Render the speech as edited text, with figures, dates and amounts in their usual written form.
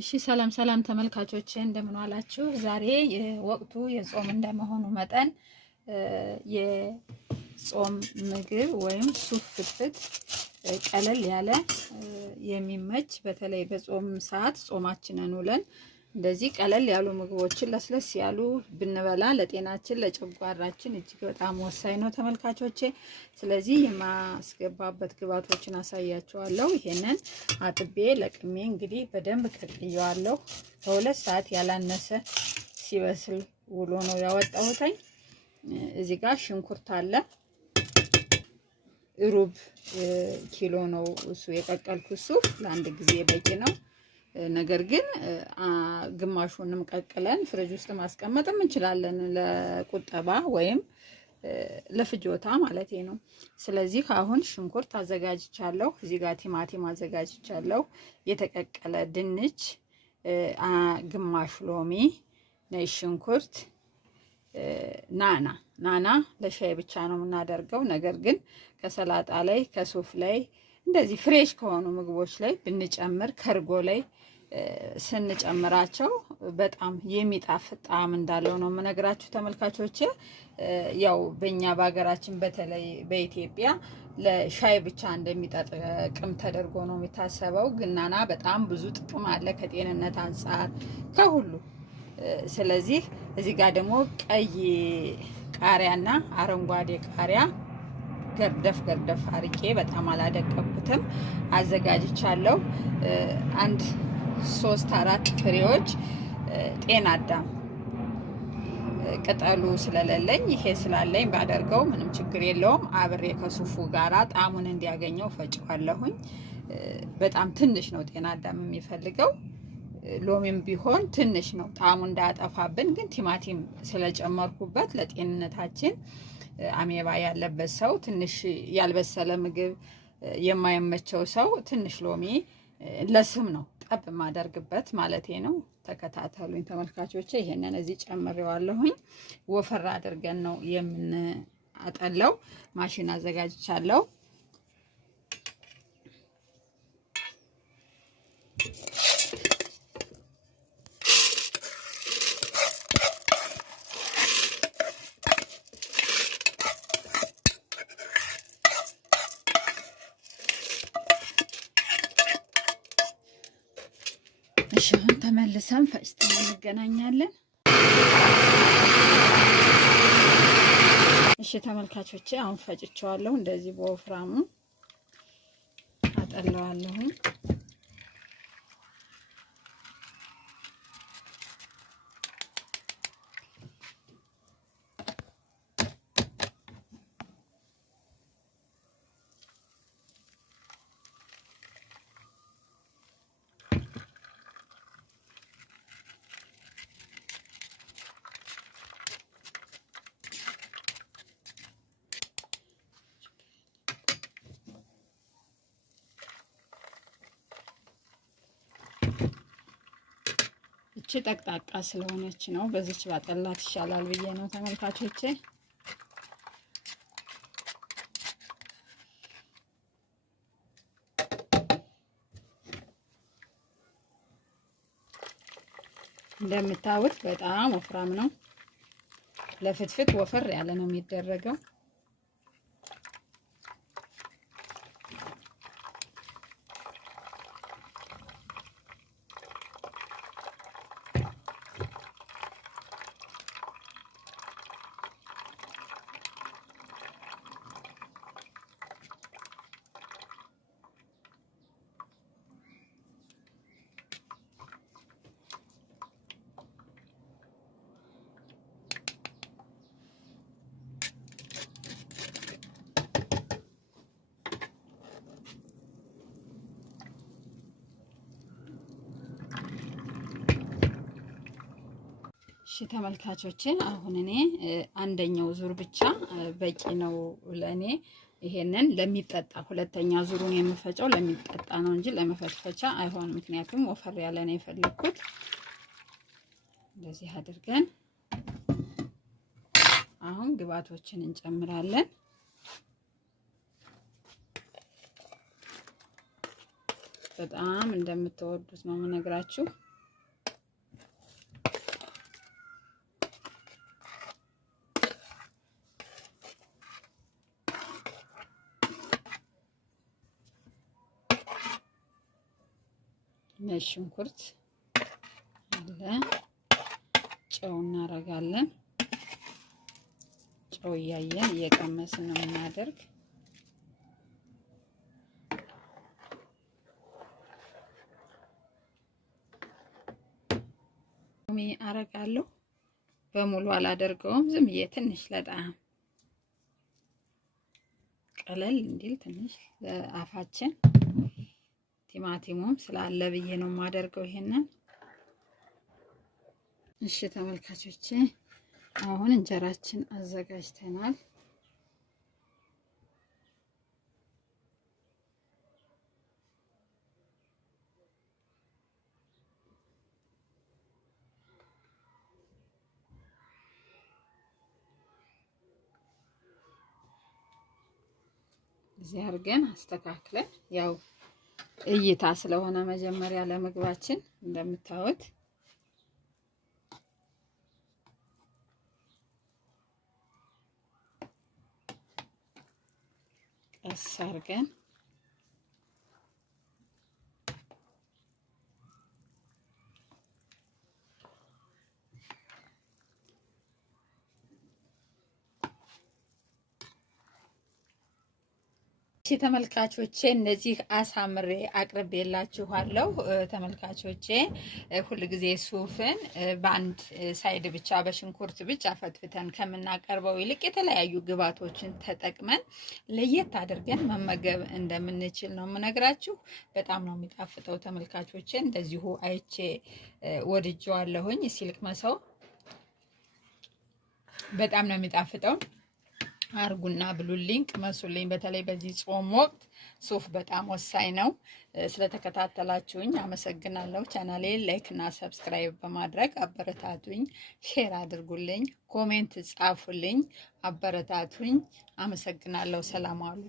እሺ ሰላም ሰላም ተመልካቾቼ እንደምን ዋላችሁ። ዛሬ ወቅቱ የጾም እንደመሆኑ መጠን የጾም ምግብ ወይም ሱፍ ፍትፍት ቀለል ያለ የሚመች በተለይ በጾም ሰዓት ጾማችንን ውለን እንደዚህ ቀለል ያሉ ምግቦችን ለስለስ ያሉ ብንበላ ለጤናችን ለጨጓራችን እጅግ በጣም ወሳኝ ነው ተመልካቾቼ። ስለዚህ የማስገባበት ግብአቶችን አሳያችኋለሁ። ይሄንን አጥቤ ለቅሜ እንግዲህ በደንብ ቀቅዬዋለሁ። ከ2 ሰዓት ያላነሰ ሲበስል ውሎ ነው ያወጣሁትኝ። እዚህ ጋር ሽንኩርት አለ፣ ሩብ ኪሎ ነው እሱ የቀቀልኩት። ሱፍ ለአንድ ጊዜ በቂ ነው። ነገር ግን ግማሹንም ቀቅለን ፍሪጅ ውስጥ ማስቀመጥም እንችላለን ለቁጠባ ወይም ለፍጆታ ማለት ነው። ስለዚህ አሁን ሽንኩርት አዘጋጅቻለሁ። እዚህ ጋር ቲማቲም አዘጋጅቻለሁ። የተቀቀለ ድንች፣ ግማሽ ሎሚ፣ ነጭ ሽንኩርት፣ ናና ለሻይ ብቻ ነው የምናደርገው። ነገር ግን ከሰላጣ ላይ ከሱፍ ላይ እንደዚህ ፍሬሽ ከሆኑ ምግቦች ላይ ብንጨምር ከርጎ ላይ ስንጨምራቸው በጣም የሚጣፍጥ ጣዕም እንዳለው ነው የምነግራችሁ ተመልካቾቼ። ያው በእኛ በሀገራችን በተለይ በኢትዮጵያ ለሻይ ብቻ እንደሚጠቅም ተደርጎ ነው የሚታሰበው። ግን ናና በጣም ብዙ ጥቅም አለ ከጤንነት አንጻር ከሁሉ። ስለዚህ እዚህ ጋር ደግሞ ቀይ ቃሪያና አረንጓዴ ቃሪያ ገርደፍ አርቄ በጣም አላደቀኩትም አዘጋጅቻለሁ። አንድ 3-4 ፍሬዎች ጤና አዳም ቅጠሉ ስለሌለኝ ይሄ ስላለኝ ባደርገው ምንም ችግር የለውም። አብሬ ከሱፉ ጋራ ጣዕሙን እንዲያገኘው ፈጭዋለሁኝ። በጣም ትንሽ ነው ጤና አዳም የሚፈልገው። ሎሚም ቢሆን ትንሽ ነው ጣዕሙን እንዳያጠፋብን። ግን ቲማቲም ስለጨመርኩበት ለጤንነታችን አሜባ ያለበት ሰው ትንሽ ያልበሰለ ምግብ የማይመቸው ሰው ትንሽ ሎሚ ለስም ነው ጠብ ማደርግበት ማለት ነው። ተከታተሉኝ ተመልካቾቼ። ይሄንን እዚህ ጨምሬዋለሁኝ። ወፈር አድርገን ነው የምንአጠለው። ማሽን አዘጋጅቻለሁ። እሺ አሁን ተመልሰን ፈጭተን እንገናኛለን። እሺ ተመልካቾቼ አሁን ፈጭቼዋለሁ። እንደዚህ በወፍራሙ አጠለዋለሁ። እቺ ጠቅጣቃ ስለሆነች ነው በዚች ባጠላት ይሻላል ብዬ ነው ተመልካቾቼ። እንደምታዩት በጣም ወፍራም ነው። ለፍትፍት ወፈር ያለ ነው የሚደረገው። እሺ ተመልካቾቼ አሁን እኔ አንደኛው ዙር ብቻ በቂ ነው ለኔ። ይሄንን ለሚጠጣ ሁለተኛ ዙሩን የምፈጨው ለሚጠጣ ነው እንጂ ለመፈትፈቻ አይሆንም። ምክንያቱም ወፈር ያለ ነው የፈለኩት። እንደዚህ አድርገን አሁን ግብአቶችን እንጨምራለን። በጣም እንደምትወዱት ነው የምነግራችሁ። ነጭ ሽንኩርት አለ። ጨው እናደርጋለን። ጨው እያየን እየቀመስን ነው የምናደርግ። ሎሚ አረጋለሁ። በሙሉ አላደርገውም። ዝም ብዬ ትንሽ ለጣም ቀለል እንዲል ትንሽ ለአፋችን ቲማቲሙም ስላለ ብዬ ነው የማደርገው ይሄንን። እሺ ተመልካቾቼ አሁን እንጀራችን አዘጋጅተናል። እዚህ አድርገን አስተካክለን ያው እይታ ስለሆነ መጀመሪያ ለምግባችን እንደምታዩት ቀስ አድርገን ተመልካቾቼ እንደዚህ አሳምሬ አቅርቤላችኋለሁ። ተመልካቾቼ ሁሉ ጊዜ ሱፍን በአንድ ሳይድ ብቻ በሽንኩርት ብቻ ፈትፍተን ከምናቀርበው ይልቅ የተለያዩ ግብአቶችን ተጠቅመን ለየት አድርገን መመገብ እንደምንችል ነው የምነግራችሁ። በጣም ነው የሚጣፍጠው ተመልካቾቼ። እንደዚሁ አይቼ ወድጄዋለሁኝ። ሲልክ መሰው በጣም ነው የሚጣፍጠው። አርጉና ብሉልኝ፣ ቅመሱልኝ። በተለይ በዚህ ጾም ወቅት ሱፍ በጣም ወሳኝ ነው። ስለተከታተላችሁኝ አመሰግናለሁ። ቻናሌን ላይክ እና ሰብስክራይብ በማድረግ አበረታቱኝ። ሼር አድርጉልኝ፣ ኮሜንት ጻፉልኝ፣ አበረታቱኝ። አመሰግናለሁ። ሰላም ዋሉ።